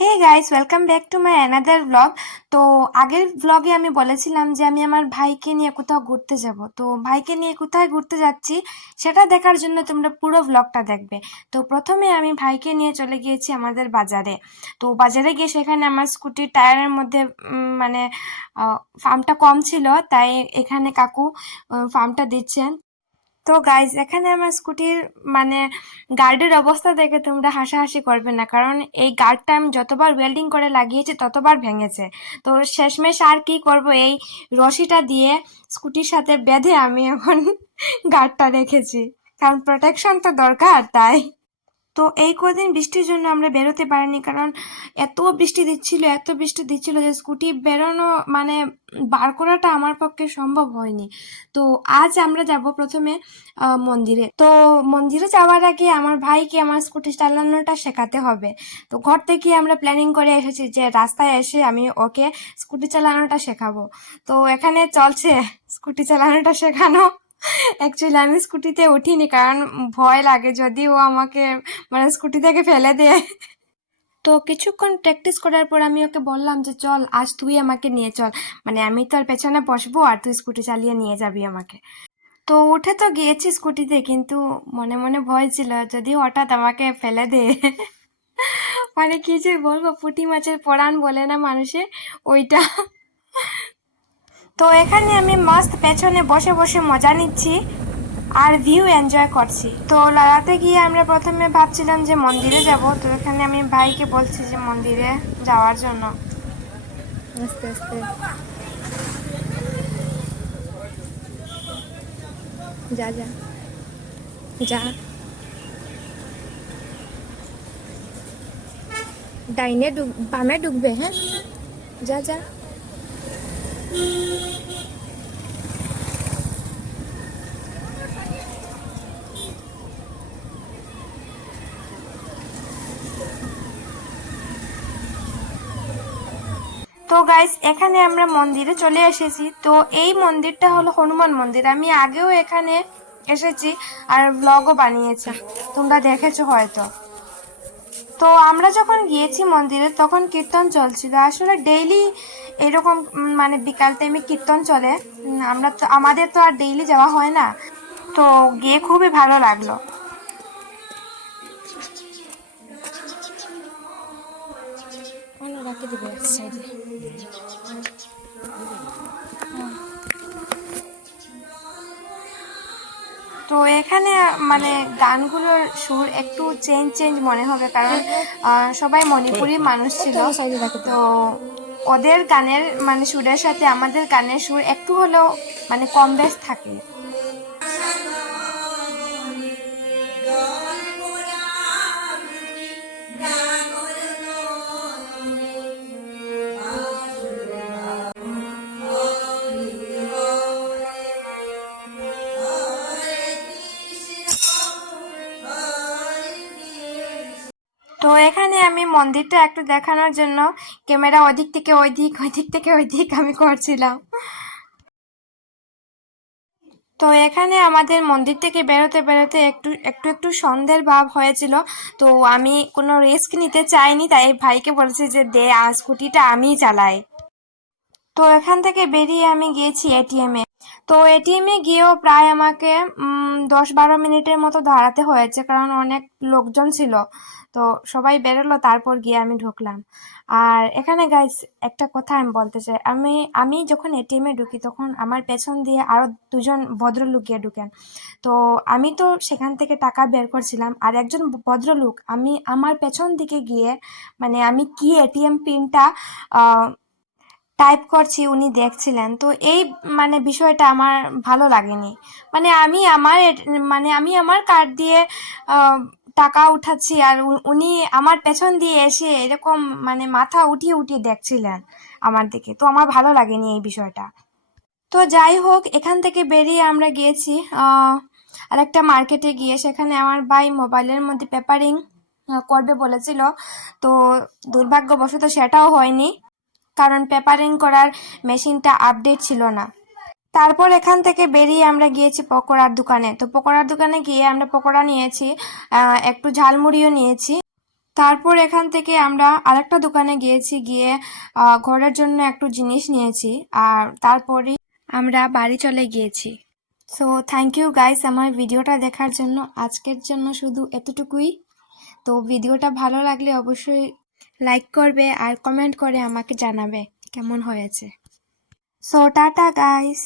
Hey guys, welcome back to my another blog. তো আগের ব্লগে আমি বলেছিলাম যে আমি আমার ভাইকে নিয়ে কোথাও ঘুরতে যাব। তো ভাইকে নিয়ে কোথায় ঘুরতে যাচ্ছি সেটা দেখার জন্য তোমরা পুরো ব্লগটা দেখবে। তো প্রথমে আমি ভাইকে নিয়ে চলে গিয়েছি আমাদের বাজারে। তো বাজারে গিয়ে সেখানে আমার স্কুটির টায়ারের মধ্যে মানে ফার্মটা কম ছিল, তাই এখানে কাকু ফার্মটা দিচ্ছেন। তো গাইজ, এখানে আমার স্কুটির মানে গার্ডের অবস্থা দেখে তোমরা হাসাহাসি করবে না, কারণ এই গার্ডটা আমি যতবার ওয়েল্ডিং করে লাগিয়েছি ততবার ভেঙেছে। তো শেষমেশ আর কি করব, এই রশিটা দিয়ে স্কুটির সাথে বেঁধে আমি এখন গার্ডটা রেখেছি, কারণ প্রোটেকশন তো দরকার তাই। তো এই কদিন বৃষ্টির জন্য আমরা বেরোতে পারিনি, কারণ এত বৃষ্টি দিচ্ছিল যে স্কুটি বেরোনো মানে বার করাটা আমার পক্ষে সম্ভব হয়নি। তো আজ আমরা যাব প্রথমে মন্দিরে। তো মন্দিরে যাওয়ার আগে আমার ভাইকে আমার স্কুটি চালানোটা শেখাতে হবে। তো ঘর থেকে আমরা প্ল্যানিং করে এসেছি যে রাস্তায় এসে আমি ওকে স্কুটি চালানোটা শেখাবো। তো এখানে চলছে স্কুটি চালানোটা শেখানো। অ্যাকচুয়ালি আমি স্কুটিতে উঠিনি, কারণ ভয় লাগে যদি ও আমাকে মানে স্কুটি থেকে ফেলে দেয়। তো কিছুক্ষণ প্র্যাকটিস করার পর আমি ওকে বললাম যে চল আজ তুই আমাকে নিয়ে চল, মানে আমি তো আর পেছনে বসবো আর তুই স্কুটি চালিয়ে নিয়ে যাবি আমাকে। তো উঠে তো গিয়েছি স্কুটিতে, কিন্তু মনে মনে ভয় ছিল যদি হঠাৎ আমাকে ফেলে দে। মানে কি যে বলবো, পুঁটি মাছের পরাণ বলে না মানুষে, ওইটা। তো এখানে আমি মস্ত পেছনে বসে বসে মজা নিচ্ছি আর ভিউ এনজয় করছি। তো লাগাতে গিয়ে আমরা প্রথমে ভাবছিলাম যে মন্দিরে যাব। তো এখানে আমি ভাইকে বলছি যে মন্দিরে যাওয়ার জন্য। আস্তে আস্তে যা যা যা, ডাইনে বামে ঢুকবে, হ্যাঁ যা যা। তো গাইস, এখানে আমরা মন্দিরে চলে এসেছি। তো এই মন্দিরটা হলো হনুমান মন্দির। আমি আগেও এখানে এসেছি আর ব্লগও বানিয়েছি, তোমরা দেখেছো হয়তো। তো আমরা যখন গিয়েছি মন্দিরে তখন কীর্তন চলছিল। আসলে ডেইলি এরকম মানে বিকাল টাইমে কীর্তন চলে। আমাদের তো আর ডেইলি যাওয়া হয় না। তো গিয়ে খুবই ভালো লাগলো। তো এখানে মানে গানগুলোর সুর একটু চেঞ্জ চেঞ্জ মনে হবে, কারণ সবাই মণিপুরি মানুষ ছিল। তো ওদের গানের মানে সুরের সাথে আমাদের গানের সুর একটু হলেও মানে কম বেশ থাকে। তো এখানে আমি মন্দিরটা একটু দেখানোর জন্য ক্যামেরা ওদিক থেকে ওইদিক, ওইদিক থেকে ওইদিক আমি করছিলাম। তো এখানে আমাদের মন্দির থেকে বেরোতে বেরোতে একটু একটু একটু সন্ধ্যের ভাব হয়েছিল। তো আমি কোনো রিস্ক নিতে চাইনি, তাই ভাইকে বলেছি যে দে স্কুটিটা আমিই চালাই। তো এখান থেকে বেরিয়ে আমি গিয়েছি এটিএমে। তো এটিএমে গিয়েও প্রায় আমাকে 10-12 মিনিটের মতো দাঁড়াতে হয়েছে, কারণ অনেক লোকজন ছিল। তো সবাই বেরোলো, তারপর গিয়ে আমি ঢুকলাম। আর এখানে গাইস, একটা কথা আমি বলতে চাই, আমি আমি যখন এটিএমে ঢুকি তখন আমার পেছন দিয়ে আরও দুজন ভদ্রলোক গিয়ে ঢুকেন। তো আমি তো সেখান থেকে টাকা বের করছিলাম, আর একজন ভদ্রলোক আমার পেছন দিকে গিয়ে মানে আমি কি এটিএম পিনটা টাইপ করছি উনি দেখছিলেন। তো এই মানে বিষয়টা আমার ভালো লাগেনি। মানে আমি আমার কার্ড দিয়ে টাকা উঠাচ্ছি, আর উনি আমার পেছন দিয়ে এসে এরকম মানে মাথা উঠিয়ে উঠিয়ে দেখছিলেন আমার দিকে। তো আমার ভালো লাগেনি এই বিষয়টা। তো যাই হোক, এখান থেকে বেরিয়ে আমরা গিয়েছি আরেকটা মার্কেটে গিয়ে, সেখানে আমার ভাই মোবাইলের মধ্যে পেপারিং করবে বলেছিল। তো দুর্ভাগ্যবশত সেটাও হয়নি, কারণ পেপারিং করার মেশিনটা আপডেট ছিল না। তারপর এখান থেকে বেরিয়ে আমরা গিয়েছি পকোড়ার দোকানে। তো পকোড়ার দোকানে গিয়ে আমরা পকোড়া নিয়েছি, একটু ঝালমুড়িও নিয়েছি। তারপর এখান থেকে আমরা আরেকটা দোকানে গিয়েছি, গিয়ে ঘরের জন্য একটু জিনিস নিয়েছি, আর তারপরে আমরা বাড়ি চলে গিয়েছি। সো থ্যাংক ইউ গাইস আমার ভিডিওটা দেখার জন্য। আজকের জন্য শুধু এতটুকুই। তো ভিডিওটা ভালো লাগলে অবশ্যই লাইক করবে আর কমেন্ট করে আমাকে জানাবে কেমন হয়েছে। So tata guys.